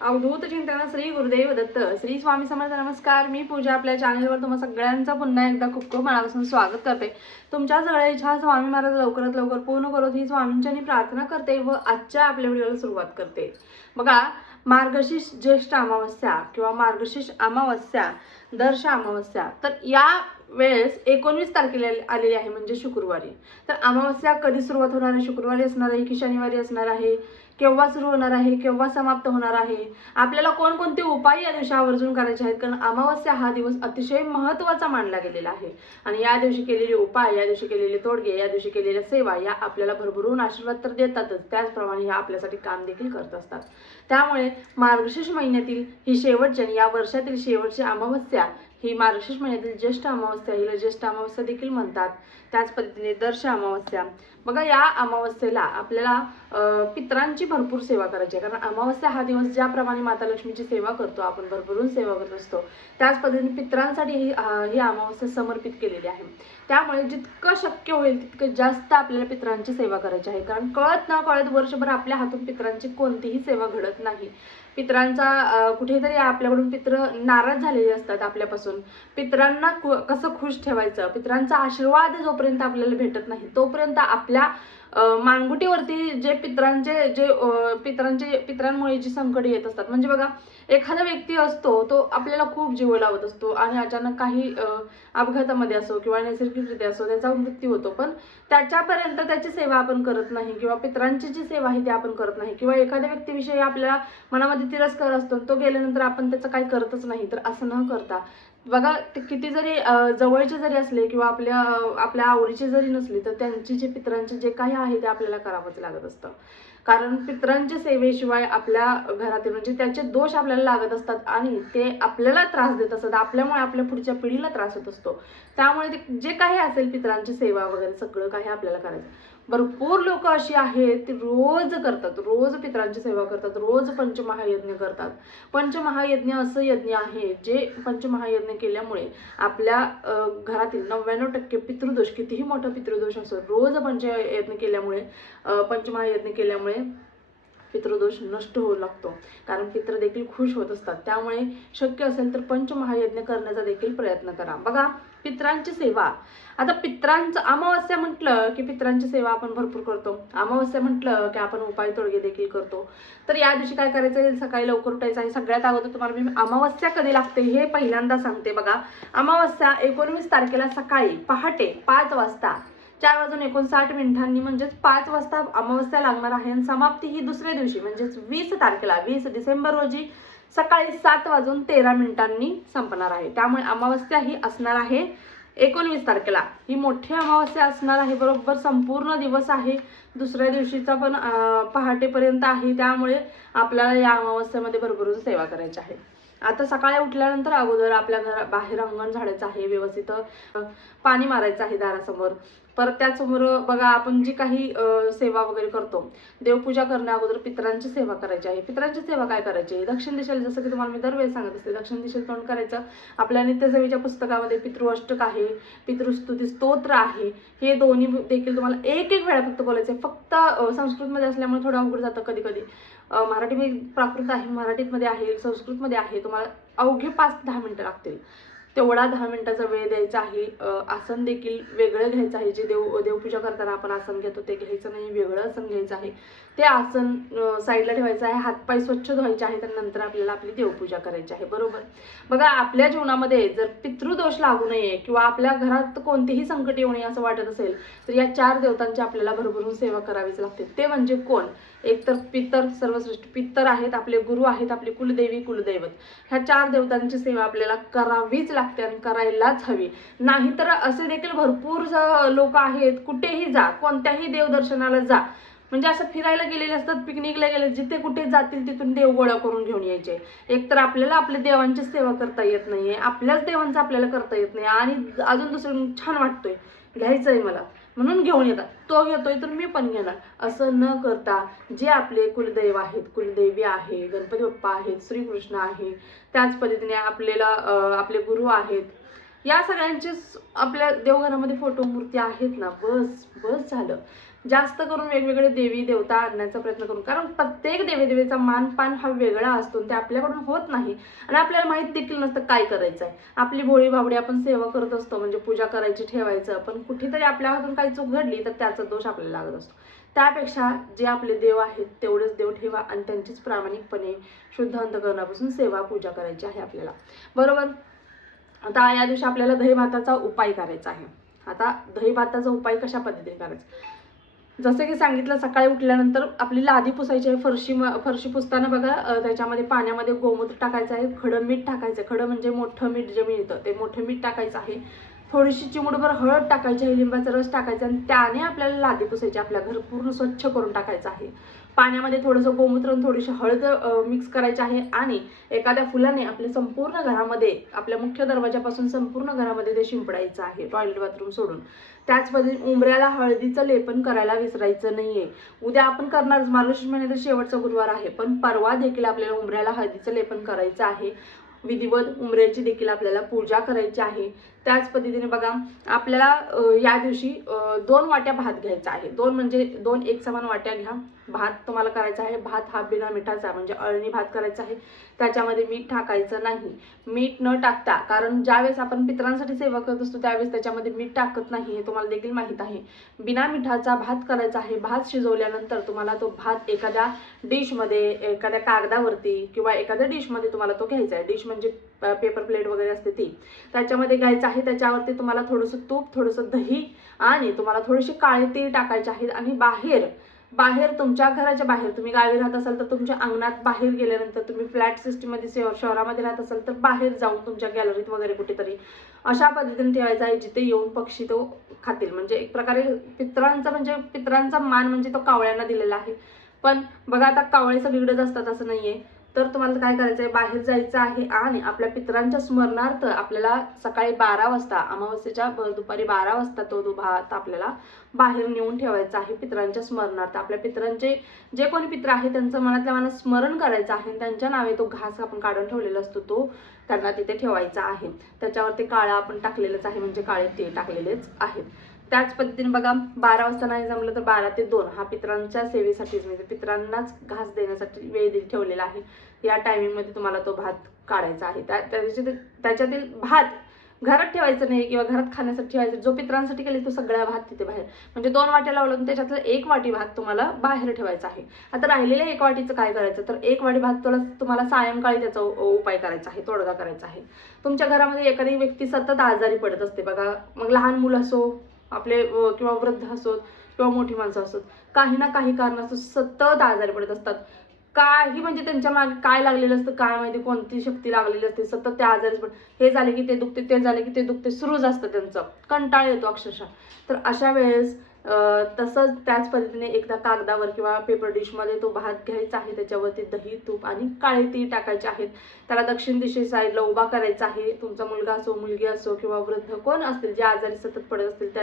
अवधूत चिंतन श्री गुरुदेव दत्त श्री स्वामी समर्थ नमस्कार। मी पूजा आपल्या चॅनलवर तुम्हा सगळ्यांचं पुन्हा एकदा खूप खूप मनापासून स्वागत करते। तुमच्या सगळ्या इच्छा स्वामी महाराज लवकरात लवकर पूर्ण करोत ही स्वामींची प्रार्थना करते व आजच्या आपल्या व्हिडिओला सुरुवात करते। बघा, मार्गशीर्ष ज्येष्ठ अमावस्या किंवा मार्गशीर्ष अमावस्या दर्श अमावस्या तर या वेळेस 19 तारखेला आलेली आहे, म्हणजे शुक्रवारी। तर अमावस्या कधी सुरुवात होणार आहे? शुक्रवारी असणार आहे की शनिवारी असणार आहे? केव्हा सुरू होणार आहे, केव्हा समाप्त होणार आहे? आपल्याला कोणकोणते उपाय या दिवशी आवर्जून करायचे आहेत? कारण अमावस्या हा दिवस अतिशय महत्त्वाचा मानला गेलेला आहे आणि या दिवशी केलेले उपाय, या दिवशी केलेले तोडगे, या दिवशी केलेल्या सेवा या आपल्याला भरभरून आशीर्वाद तर देतातच, त्याचप्रमाणे ह्या आपल्यासाठी काम देखील करत असतात। त्यामुळे मार्गशीर्ष महिन्यातील ही शेवटची आणि या वर्षातील शेवटची अमावस्या ही मार्गशीर्ष महिन्यातील ज्येष्ठ अमावस्या, हिला ज्येष्ठ अमावस्या देखील म्हणतात। त्याच पद्धतीने दर्श अमावस्या। बघा, या अमावस्येला आपल्याला पितरांची भरपूर सेवा करायची आहे, कारण अमावस्या हा दिवस ज्याप्रमाणे माता लक्ष्मीची सेवा करतो, आपण भरभरून सेवा करत असतो, त्याच पद्धतीने पितरांसाठी ही अमावस्या समर्पित केलेली आहे। त्यामुळे जितकं शक्य होईल तितकं जास्त आपल्याला पितरांची सेवा करायची आहे, कारण कळत न कळत वर्षभर आपल्या हातून पितरांची कोणतीही सेवा घडत नाही। पितरांचा कुठेतरी आपल्याकडून पित्र नाराज झालेले असतात आपल्यापासून। पितरांना कसं खुश ठेवायचं, पितरांचा आशीर्वाद जोपर्यंत आपल्याला भेटत नाही तोपर्यंत आपल्या मानगुटीवरती जे पितरांमुळे जी संकटे येत असतात, म्हणजे बघा, एखादा व्यक्ती असतो तो आपल्याला खूप जीव लावत असतो आणि अचानक काही अपघातामध्ये असो किंवा नैसर्गिकरित्या असो त्याचा मृत्यू होतो, पण त्याच्यापर्यंत त्याची सेवा आपण करत नाही किंवा पितरांची जी सेवा आहे ती आपण करत नाही, किंवा एखाद्या व्यक्तीविषयी आपल्याला मनामध्ये तिरस्कार असतो, तो गेल्यानंतर आपण त्याचं काही करतच नाही। तर असं न करता बघा, ते किती जरी जवळचे जरी असले किंवा आपल्या आवडीचे जरी नसले तर त्यांची जे पितरांचे जे काही आहे ते आपल्याला करावंच लागत असतं, कारण पितरांच्या सेवेशिवाय आपल्या घरातील म्हणजे त्याचे दोष आपल्याला लागत असतात आणि ते आपल्याला त्रास देत असतात, आपल्यामुळे आपल्या पुढच्या पिढीला त्रास होत असतो। त्यामुळे ते जे काही असेल पितरांची सेवा वगैरे सगळं काही आपल्याला करायचं। भरपूर लोक अशी आहेत ती रोज करतात, रोज पितरांची सेवा करतात, रोज पंचमहायज्ञ करतात। पंचमहायज्ञ असं यज्ञ आहे जे पंचमहायज्ञ केल्यामुळे आपल्या घरातील 99% पितृदोष, कितीही मोठा पितृदोष असो, रोज पंचयज्ञ केल्यामुळे पंचमहायज्ञ केल्यामुळे पितृदोष नष्ट होऊ लागतो, कारण पितृ देखील खुश होत असतात। त्यामुळे शक्य असेल तर पंचमहायज्ञ करण्याचा देखील प्रयत्न करा। बघा, पितरांची सेवा, आता पितरांचं अमावस्या म्हटलं की पितरांची सेवा आपण भरपूर करतो, अमावस्या म्हटलं की आपण उपाय तोडगे देखील करतो। तर या दिवशी काय करायचं? सकाळी लवकर उठायचं आहे। सगळ्यात अगोदर तुम्हाला मी अमावस्या कधी लागते हे पहिल्यांदा सांगते। बघा, अमावस्या 19 तारखेला सकाळी पहाटे 5 वाजता 4:59 म्हणजेच 5 वाजता अमावस्या लागणार आहे आणि समाप्ती ही दुसऱ्या दिवशी म्हणजेच 20 तारखेला 20 डिसेंबर रोजी सकाळी 7:13 संपणार आहे। त्यामुळे अमावस्या ही असणार आहे 19 तारखेला, ही मोठी अमावस्या असणार आहे, बरोबर संपूर्ण दिवस आहे, दुसऱ्या दिवशीचा पण पहाटेपर्यंत आहे। त्यामुळे आपल्याला या अमावस्येमध्ये भरभरून सेवा करायची आहे। आता सकाळी उठल्यानंतर अगोदर आपल्या बाहेर अंगण झाडायचं आहे, व्यवस्थित पाणी मारायचं आहे दारासमोर। परत त्यासमोर बघा, आपण जी काही सेवा वगैरे करतो, देवपूजा करण्या अगोदर पितरांची सेवा करायची आहे। पितरांची सेवा काय करायची? दक्षिण दिशेला, जसं की तुम्हाला मी दरवेळेस सांगत असते, दक्षिण दिशेला तोंड करायचं। आपल्या नित्यसेवेच्या पुस्तकामध्ये पितृअष्टक आहे, पितृस्तुती स्तोत्र आहे, हे दोन्ही देखील तुम्हाला एक वेळा फक्त बोलायचं। फक्त संस्कृतमध्ये असल्यामुळे थोडं अवघड जातं कधी कधी। मराठीमध्ये प्राकृत आहे, मराठीमध्ये आहे, संस्कृतमध्ये आहे, तुम्हाला अवघे 5 ते 10 मिनिटं लागतील, तेवढा 10 मिनिटाचा वेळ द्यायचा आहे। आसन देखील वेगळं घ्यायचं आहे, जे देवपूजा करताना आपण आसन घेतो ते घ्यायचं नाही, वेगळं आसन घ्यायचं आहे। ते आसन साईडला ठेवायचं आहे, हातपाय स्वच्छ धुवायचे आहेत आणि नंतर आपल्याला आपली देवपूजा करायची आहे, बरोबर। बघा, आपल्या जीवनामध्ये जर पितृदोष लागू नये किंवा आपल्या घरात कोणतेही संकट येऊ नये असं वाटत असेल तर या 4 देवतांची आपल्याला भरभरून सेवा करावीच लागते। ते म्हणजे कोण? एक तर पितर, सर्वश्रेष्ठ पितर आहेत, आपले गुरु आहेत, आपली कुलदेवी कुलदैवत, ह्या 4 देवतांची सेवा आपल्याला करावीच लागते आणि करायलाच हवी। नाहीतर असे देखील भरपूर लोक आहेत, कुठेही जा, कोणत्याही देवदर्शनाला जा, म्हणजे असं फिरायला गेलेले असतात, पिकनिकला गेले, जिथे कुठे जातील तिथून देव गोळा करून घेऊन यायचे। एक तर आपल्याला आपल्या देवांची सेवा करता येत नाहीये, आपल्याच देवांचं आपल्याला करता येत नाही आणि अजून दुसरं छान वाटतोय, घ्यायचंय मला म्हणून घेऊन येतात, तो घेतोय तर मी पण घेणार, असं न करता जे आपले कुलदैव आहेत, कुलदेवी आहे, गणपती बाप्पा आहेत, श्रीकृष्ण आहे, त्याच पद्धतीने आपल्याला आपले गुरु आहेत, या सगळ्यांचे आपल्या देवघरामध्ये फोटो मूर्ती आहेत ना, बस बस झालं। जास्त करून वेगवेगळे देवी देवता आणण्याचा प्रयत्न करू, कारण प्रत्येक देवीदेवीचा मानपान हा वेगळा असतो, ते आपल्याकडून होत नाही आणि आपल्याला माहित देखील नसतं काय करायचं आहे. आपली भोळी भावडी आपण सेवा करत असतो, म्हणजे पूजा करायची ठेवायचं, पण कुठेतरी आपल्या हातून काही चूक घडली तर त्याचा दोष आपल्याला लागत असतो. त्यापेक्षा जे आपले देव आहेत तेवढेच देव ठेवा आणि त्यांचीच प्रामाणिकपणे शुद्ध अंतःकरणापासून सेवा पूजा करायची आहे आपल्याला, बरोबर. आता या दिवशी आपल्याला दही भाताचा उपाय करायचा आहे. आता दही भाताचा उपाय कशा पद्धतीने करायचा, जसं की सांगितलं, सकाळी उठल्यानंतर आपली लादी पुसायची आहे. फरशी पुसताना बघा त्याच्यामध्ये पाण्यामध्ये गोमूत्र टाकायचं आहे, खडं मीठ टाकायचं आहे. खडं म्हणजे मोठं मीठ जे मिळतं ते मोठं मीठ टाकायचं आहे. थोडीशी चिमूटभर हळद टाकायची आहे, लिंबाचा रस टाकायचा आणि त्याने आपल्याला लादी पुसायची. आपल्या घर पूर्ण स्वच्छ करून टाकायचं आहे. पाण्यामध्ये थोडंसं गोमूत्र आणि थोडीशी हळद मिक्स करायची आहे आणि एखाद्या फुलाने आपल्या संपूर्ण घरामध्ये, आपल्या मुख्य दरवाजापासून संपूर्ण घरामध्ये ते शिंपडायचं आहे, टॉयलेट बाथरूम सोडून. त्याच पद्धतीने उंबऱ्याला हळदीचं लेपन करायला विसरायचं नाहीये. उद्या आपण करणार, मार्गशीर्ष महिन्याचा शेवटचा गुरुवार आहे, पण परवा देखील आपल्याला उंबऱ्याला हळदीचं लेपन करायचं आहे. विधिवत उंबऱ्याची देखील आपल्याला पूजा करायची आहे. त्याच पद्धतीने बघा आपल्याला या दिवशी 2 वाट्या भात घ्यायचा आहे. 2 म्हणजे 2 एक समान वाट्या घ्या. भात तुम्हाला करायचा आहे. भात हा बिना मिठाचा म्हणजे अळणी भात करायचा आहे. त्याच्यामध्ये मीठ टाकायचं नाही. मीठ न टाकता, कारण ज्यावेळेस आपण पितरांसाठी सेवा करत असतो त्यावेळेस त्याच्यामध्ये मीठ टाकत नाही, हे तुम्हाला देखील माहीत आहे. बिना मिठाचा भात करायचा आहे. भात शिजवल्यानंतर तुम्हाला तो भात एखाद्या डिशमध्ये, एखाद्या कागदावरती किंवा एखाद्या डिशमध्ये तुम्हाला तो घ्यायचा आहे. डिश म्हणजे पेपर प्लेट वगैरे असते ती, त्याच्यामध्ये घ्यायचं आहे. त्याच्यावरती तुम्हाला थोडंसं तूप, थोडंसं दही आणि तुम्हाला थोडेसे काळे तीळ टाकायचे आहेत. आणि बाहेर तुमच्या घराच्या बाहेर, तुम्ही गावी राहत असाल तर तुमच्या अंगणात बाहेर गेल्यानंतर, तुम्ही फ्लॅट सिस्टीममध्ये शहरामध्ये राहत असाल तर बाहेर जाऊन तुमच्या गॅलरीत वगैरे कुठेतरी अशा पद्धतीने ठेवायचा आहे जिथे येऊन पक्षी तो खातील. म्हणजे एक प्रकारे पितरांचा मान म्हणजे तो कावळ्यांना दिलेला आहे. पण बघा आता कावळे सगळीकडेच असतात असं नाहीये, तर तुम्हाला काय करायचं आहे, बाहेर जायचं आहे आणि आपल्या पितरांच्या स्मरणार्थ आपल्याला सकाळी 12 वाजता, अमावस्येच्या दुपारी 12 वाजता तो भात आपल्याला बाहेर नेऊन ठेवायचा आहे पितरांच्या स्मरणार्थ. आपल्या पितरांचे जे कोणी पित्र आहे त्यांचं मनातल्या मनात स्मरण करायचं आहे. त्यांच्या नावे तो घास आपण काढून ठेवलेला असतो तो त्यांना तिथे ठेवायचा आहे. त्याच्यावरती काळा आपण टाकलेलंच आहे, म्हणजे काळे तीळ टाकलेलेच आहेत. त्याच पद्धतीने बघा 12 वाजता नाही जमलं तर 12 ते 2 हा पितरांच्या सेवेसाठीच, म्हणजे पितरांनाच घास देण्यासाठी वेळ ठेवलेला आहे. या टायमिंगमध्ये तुम्हाला तो भात काढायचा आहे. त्याच्यातील भात घरात ठेवायचं नाही किंवा घरात खाण्यासाठी ठेवायचं. जो पितरांसाठी केले तो सगळा भात तिथे बाहेर, म्हणजे 2 वाट्या लावलं त्याच्यातलं 1 वाटी भात तुम्हाला बाहेर ठेवायचा आहे. आता राहिलेल्या 1 वाटीचं काय करायचं, तर 1 वाटी भात तुम्हाला सायंकाळी त्याचा उपाय करायचा आहे, तोडगा करायचा आहे. तुमच्या घरामध्ये एखादी व्यक्ती सतत आजारी पडत असते बघा, मग लहान मुलं असो आपले किंवा वृद्ध असोत किंवा मोठी माणसं असोत, काही ना काही कारणास्तव सतत आजारी पडत असतात. काही म्हणजे त्यांच्या मागे काय लागलेलं असतं काय माहिती, कोणती शक्ती लागलेली असते, सतत ते आजारीच पण, हे झाले की ते दुखते, ते झाले की ते दुखते, सुरूच असतं त्यांचं, कंटाळ येतो अक्षरशः. तर अशा वेळेस तसंच त्याच पद्धतीने एकदा कागदावर किंवा पेपर डिशमध्ये तो भात घ्यायचा आहे. त्याच्यावरती दही, तूप आणि काळे तीळ टाकायचे आहेत. त्याला दक्षिण दिशे साईडला उभा करायचा आहे. तुमचा मुलगा असो, मुलगी असो किंवा वृद्ध कोण असतील जे आजारी सतत पडत असतील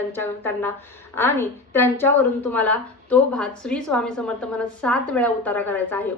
त्यांना, आणि त्यांच्यावरून तुम्हाला तो भात श्री स्वामी समर्थ म्हणत 7 वेळा उतारा करायचा आहे,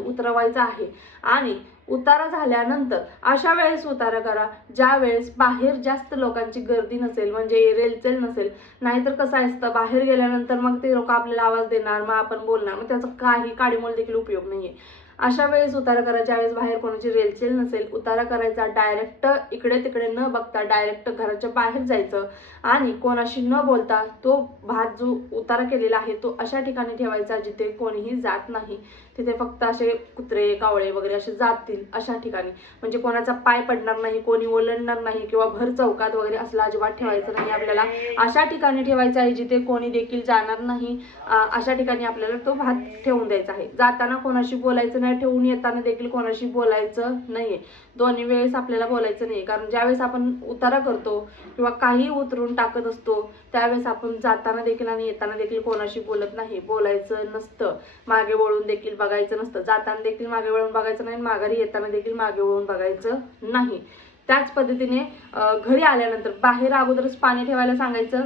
उतरवायचा आहे. आणि उतारा झाल्यानंतर अशा वेळेस उतारा करा ज्या वेळेस बाहेर जास्त लोकांची गर्दी नसेल, म्हणजे रेलचेल नसेल. नाहीतर कसं असतं, बाहेर गेल्यानंतर मग ते लोक आपल्याला आवाज देणार, मग आपण बोलणार, मग त्याचा काही काडीमोल देखील उपयोग नाहीये. अशा वेळेस उतारा करा ज्यावेळेस बाहेर कोणाची रेलचेल नसेल. उतारा करायचा डायरेक्ट इकडे तिकडे न बघता डायरेक्ट घराच्या बाहेर जायचं आणि कोणाशी न बोलता तो भात जो उतारा केलेला आहे तो अशा ठिकाणी ठेवायचा जिथे कोणीही जात नाही. तिथे फक्त असे कुत्रे, कावळे वगैरे असे जातील अशा ठिकाणी, म्हणजे कोणाचा पाय पडणार नाही, कोणी ओलांडणार नाही किंवा भर चौकात वगैरे असला अजिबात ठेवायचं नाही. आपल्याला अशा ठिकाणी ठेवायचं आहे जिथे कोणी देखील जाणार नाही. अशा ठिकाणी आपल्याला तो भात ठेवून द्यायचा आहे. जाताना कोणाशी बोलायचं नाही, ठेवून येताना देखील कोणाशी बोलायचं नाहीये. दोन्ही वेळेस आपल्याला बोलायचं नाही, कारण ज्यावेळेस आपण उतारा करतो किंवा काही उतरून टाकत असतो त्यावेळेस आपण जाताना देखील आणि येताना देखील कोणाशी बोलत नाही, बोलायचं नसतं. मागे वळून देखील बघायचं नसतं. जाताना देखील मागे वळून बघायचं नाही, माघारी येताना देखील मागे वळून बघायचं नाही. त्याच पद्धतीने घरी आल्यानंतर बाहेर अगोदरच पाणी ठेवायला सांगायचं.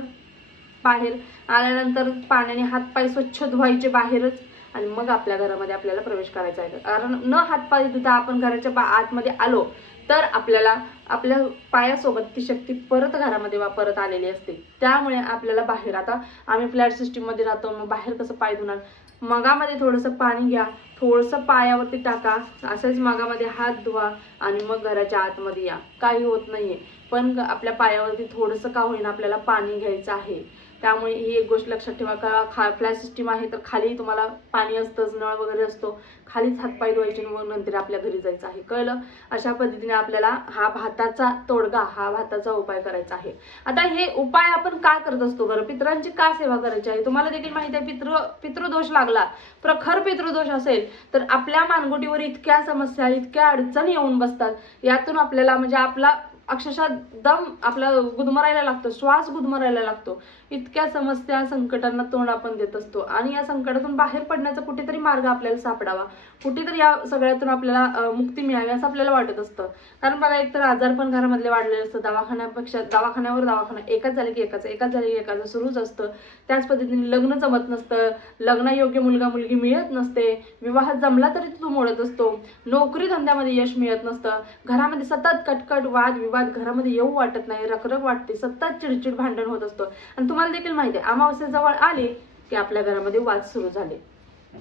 बाहेर आल्यानंतर पाण्याने हातपाय स्वच्छ धुवायचे बाहेरच, आणि मग आपल्या घरामध्ये आपल्याला प्रवेश करायचा आहे. कारण न हातपाय धुता आपण घराच्या आतमध्ये आलो तर आपल्याला आपल्या पायासोबत ती शक्ती परत घरामध्ये परत आलेली असते. त्यामुळे आपल्याला बाहेर, आता आम्ही फ्लॅट सिस्टीममध्ये राहतो, मग बाहेर कसं पाय धुणार, मगामध्ये थोडंसं पाणी घ्या, थोडंसं पायावरती टाका, असंच मगामध्ये हात धुवा आणि मग घराच्या आतमध्ये या. काही होत नाहीये, पण आपल्या पायावरती थोडंसं का होईना आपल्याला पाणी घ्यायचं आहे. त्यामुळे ही एक गोष्ट लक्षात ठेवा का फ्लॅट सिस्टीम आहे तर खाली तुम्हाला पाणी असतंच, नळ वगैरे असतो, खालीच हातपाय धुवायचे आणि मग नंतर आपल्या घरी जायचं आहे. कळलं? अशा पद्धतीने आपल्याला हा भाताचा तोडगा, हा भाताचा उपाय करायचा आहे. आता हे उपाय आपण काय करत असतो बरं? पितरांची का सेवा करायची आहे? तुम्हाला देखील माहिती आहे, पितृदोष लागला, प्रखर पितृदोष असेल तर आपल्या मानगुटीवर इतक्या समस्या, इतक्या अडचणी येऊन बसतात. यातून आपल्याला म्हणजे आपला अक्षरशः दम आपला गुदमरायला लागतो, श्वास गुदमरायला लागतो. इतक्या समस्या, संकटांना तोंड आपण देत असतो आणि या संकटातून बाहेर पडण्याचा कुठेतरी मार्ग आपल्याला सापडावा, कुठेतरी या सगळ्यातून आपल्याला मुक्ती मिळावी असं आपल्याला वाटत असतं. कारण बघा, एकतर आजार पण घरामधले वाढलेले असतं, दवाखान्यापेक्षा दवाखान्यावर दवाखाना, एकाच झाले की एकाचं सुरूच असतं. त्याच पद्धतीने लग्न जमत नसतं, लग्नायोग्य मुलगा मुलगी मिळत नसते, विवाह जमला तरी तो मोडत असतो, नोकरी धंद्यामध्ये यश मिळत नसतं, घरामध्ये सतत कटकट, वाद विवाद घरामध्ये येऊ वाटत नाही, रखरख वाटते, सतत चिडचिड, भांडण होत असतं. आणि तुम्हाला देखील माहिती आहे, अमावस्या जवळ आली की आपल्या घरामध्ये वाद सुरू झाले.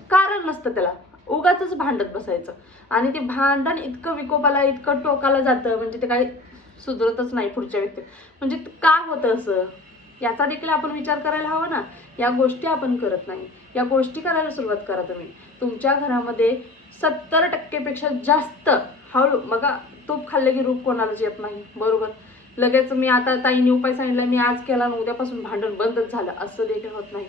कारण नसतं त्याला, उगाच भांडत बसायचं आणि ते भांडण इतकं विकोपाला, इतकं टोकाला जातं, म्हणजे ते काही सुधरतच नाही पुढच्या व्यक्ती. म्हणजे का होतं असं, याचा देखील आपण विचार करायला हवा ना. या गोष्टी आपण करत नाही, या गोष्टी करायला सुरुवात करा तुम्ही. तुमच्या घरामध्ये 70% पेक्षा जास्त हळू, बघा तूप खाल्ले की रूप कोणालाच येत नाही, बरोबर? लगेच मी आता ताईने उपाय सांगितला, मी आज केला आणि उद्यापासून भांडण बंदच झालं, असं देखील होत नाही.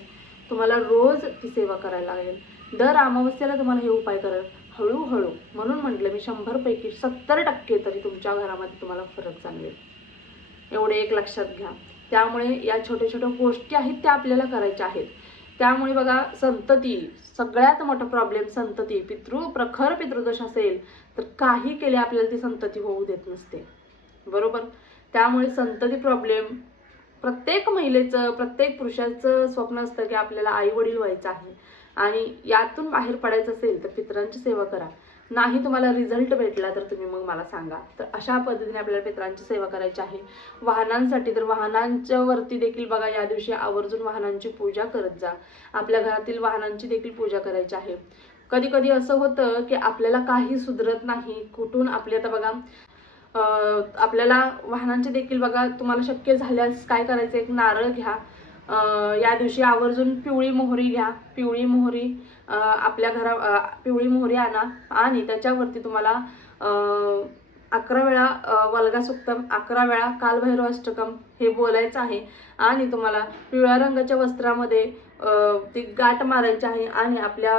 तुम्हाला रोज ती सेवा करायला लागेल, दर अमावस्येला तुम्हाला हे उपाय कराल, हळूहळू. म्हणून म्हटलं मी 100पैकी 70% तरी तुमच्या घरामध्ये तुम्हाला फरक जाणवेल, एवढे एक लक्षात घ्या. त्यामुळे या छोट्या छोट्या गोष्टी आहेत त्या आपल्याला करायच्या आहेत. त्यामुळे बघा, संतती सगळ्यात मोठा प्रॉब्लेम, संतती. प्रखर पितृदोष असेल तर काही केले आपल्याला ती संतती होऊ देत नसते, बरोबर? त्यामुळे संतती प्रॉब्लेम प्रत्येक महिलेचं, प्रत्येक पुरुषाचं स्वप्न असतं की आपल्याला आई वडील व्हायचं आहे आणि यातून बाहेर पडायचं असेल तर पितरांची सेवा करा. नाही तुम्हाला रिझल्ट भेटला तर तुम्ही मग मला सांगा. तर अशा पद्धतीने आपल्याला पितरांची सेवा करायची आहे. वाहनांसाठी तर वाहनांच्या वरती देखील बघा, या दिवशी आवर्जून वाहनांची पूजा करत जा. आपल्या घरातील वाहनांची देखील पूजा करायची आहे. कधी कधी असं होतं की आपल्याला काही सुधरत नाही, कुठून आपले, आता बघा आपल्याला वाहनांचे देखील बघा, तुम्हाला शक्य झाल्यास काय करायचं, एक नारळ घ्या, या दिवशी आवर्जून पिवळी मोहरी घ्या, पिवळी मोहरी आपल्या पिवळी मोहरी आणा आणि त्याच्यावरती तुम्हाला 11 वेळा वल्गा सुक्तम, 11 वेळा कालभैरव अष्टकम हे बोलायचं आहे आणि तुम्हाला पिवळ्या रंगाच्या वस्त्रामध्ये ती गाठ मारायची आहे आणि आपल्या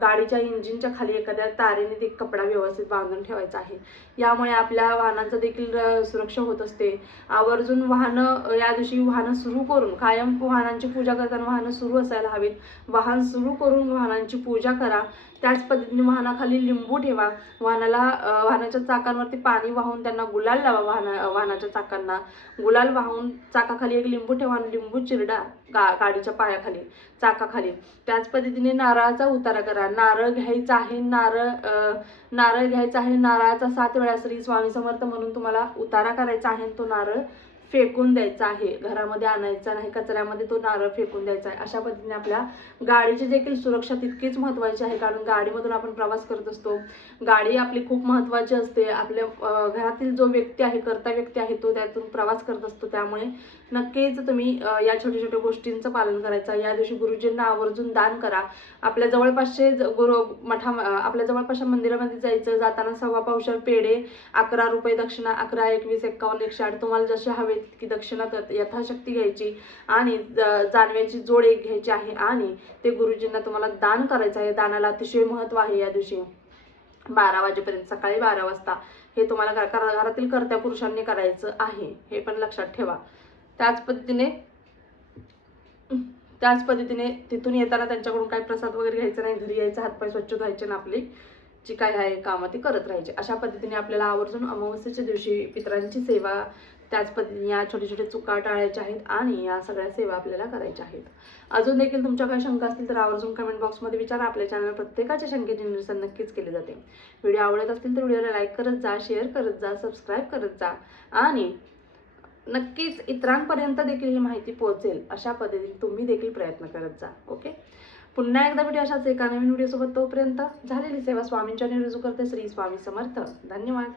गाडीच्या इंजिनच्या खाली एखाद्या तारेने ते कपडा व्यवस्थित बांधून ठेवायचा आहे. यामुळे आपल्या वाहनांचं देखील सुरक्षा होत असते. आवर्जून वाहनं या दिवशी वाहनं सुरू करून, कायम वाहनांची पूजा करताना वाहनं सुरू असायला हवीत, वाहन सुरू करून वाहनांची पूजा करा. त्याच पद्धतीने वाहनाखाली लिंबू ठेवा, वाहनाच्या चाकांवरती पाणी वाहून त्यांना गुलाल लावा, वाहनाच्या चाकांना गुलाल वाहून चाकाखाली एक लिंबू ठेवा आणि लिंबू चिरडा गाडीच्या पायाखाली, चाकाखाली. त्याच पद्धतीने नारळाचा उतारा करा. नारळ घ्यायचा आहे, नारळ घ्यायचा आहे, नारळाचा 7 वेळा श्री स्वामी समर्थ म्हणून तुम्हाला उतारा करायचा आहे. तो नारळ फेकून द्यायचा आहे, घरामध्ये आणायचा नाही, कचऱ्यामध्ये तो नारळ फेकून द्यायचा आहे. अशा पद्धतीने आपल्या गाडीची देखील सुरक्षा तितकीच महत्त्वाची आहे, कारण गाडीमधून आपण प्रवास करत असतो. गाडी आपली खूप महत्त्वाची असते. आपल्या घरातील जो व्यक्ती आहे, कर्ता व्यक्ती आहे, तो त्यातून प्रवास करत असतो. त्यामुळे नक्कीच तुम्ही या छोट्या छोट्या गोष्टींचं पालन करायचं. या दिवशी गुरुजींना आवर्जून दान करा. आपल्या जवळपासचे आपल्या जवळपासच्या मंदिरामध्ये जायचं, जाताना 1.25 पावशेर पेढे, 11 रुपये दक्षिणा, 11, 21, 51, 108 तुम्हाला जसे हवे की दक्षिणा यथाशक्ती घ्यायची आणि जानव्याची जोड एक घ्यायची आहे आणि ते गुरुजींना तुम्हाला दान करायचं आहे. दानाला अतिशय महत्त्व आहे. या दिवशी 12 वाजेपर्यंत, सकाळी 12 वाजता हे तुम्हाला घरातील कर्त्या पुरुषांनी करायचं आहे, हे पण लक्षात ठेवा. त्याच पद्धतीने तिथून येताना त्यांच्याकडून काही प्रसाद वगैरे घ्यायचा नाही, घरी यायचं, हातपाय स्वच्छ धुवायचे ना, आपली जी काय आहे कामं ती करत राहायची. अशा पद्धतीने आपल्याला आवर्जून अमावस्येच्या दिवशी पितरांची सेवा त्याच पद्धतीने या छोटे छोटे चुका टाळायच्या आहेत आणि या सगळ्या सेवा आपल्याला करायच्या आहेत. अजून देखील तुमच्या काही शंका असतील तर आवर्जून कमेंट बॉक्समध्ये विचारा. आपल्या चॅनल प्रत्येकाच्या शंकेचे निरसन नक्कीच केले जाते. व्हिडिओ आवडत असतील तर व्हिडिओला लाईक करत जा, शेअर करत जा, सबस्क्राईब करत जा आणि नक्कीच इतरांपर्यंत देखील ही माहिती पोहोचेल अशा पद्धतीने तुम्ही देखील प्रयत्न करत जा. ओके, पुन्हा एकदा भेटूया अशाच एका नवीन व्हिडिओसोबत. तोपर्यंत झालेली सेवा स्वामींच्या रुजू करते. श्री स्वामी समर्थ. धन्यवाद.